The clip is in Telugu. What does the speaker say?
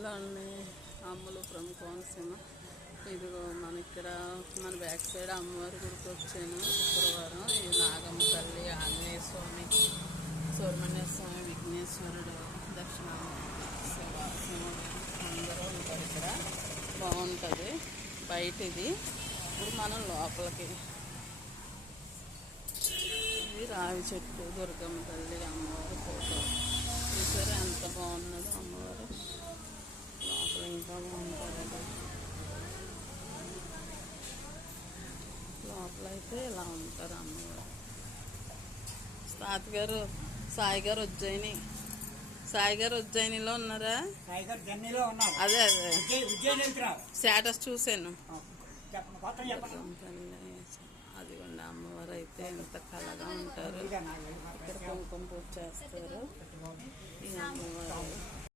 ఇలానే అమ్మలు ఫ్రమ్ కోనసీమ. ఇదిగో మన ఇక్కడ మన బ్యాక్ సైడ్ అమ్మవారి గుడికి వచ్చాను శుక్రవారం. ఇది నాగమ్మ తల్లి, ఆంజనేయ స్వామి, సుబ్రహ్మణ్య స్వామి, విఘ్నేశ్వరుడు, దక్షిణామూర్తి, అందరూ ఉంటారు ఇక్కడ. బాగుంటుంది బయట ఇది. ఇప్పుడు మనం లోపలికి, ఇది రావి చెట్టు, దుర్గమ్మ తల్లి, అమ్మవారి ఫోటో చూసారా ఎంత బాగున్నదో అమ్మవారు. లోపల ఇంకా బాగుంటుంది కదా. లోపల అయితే ఇలా ఉంటారు అమ్మవారు. తాతగారు సాయి గారు ఉజ్జయినిలో ఉన్నారా? అదే స్టేటస్ చూశాను. అదిగోండి అమ్మవారు అయితే ఎంత కళగా ఉంటారు. ఇక్కడ కుంకుమ పూజ చేస్తారు ఈ అమ్మవారు.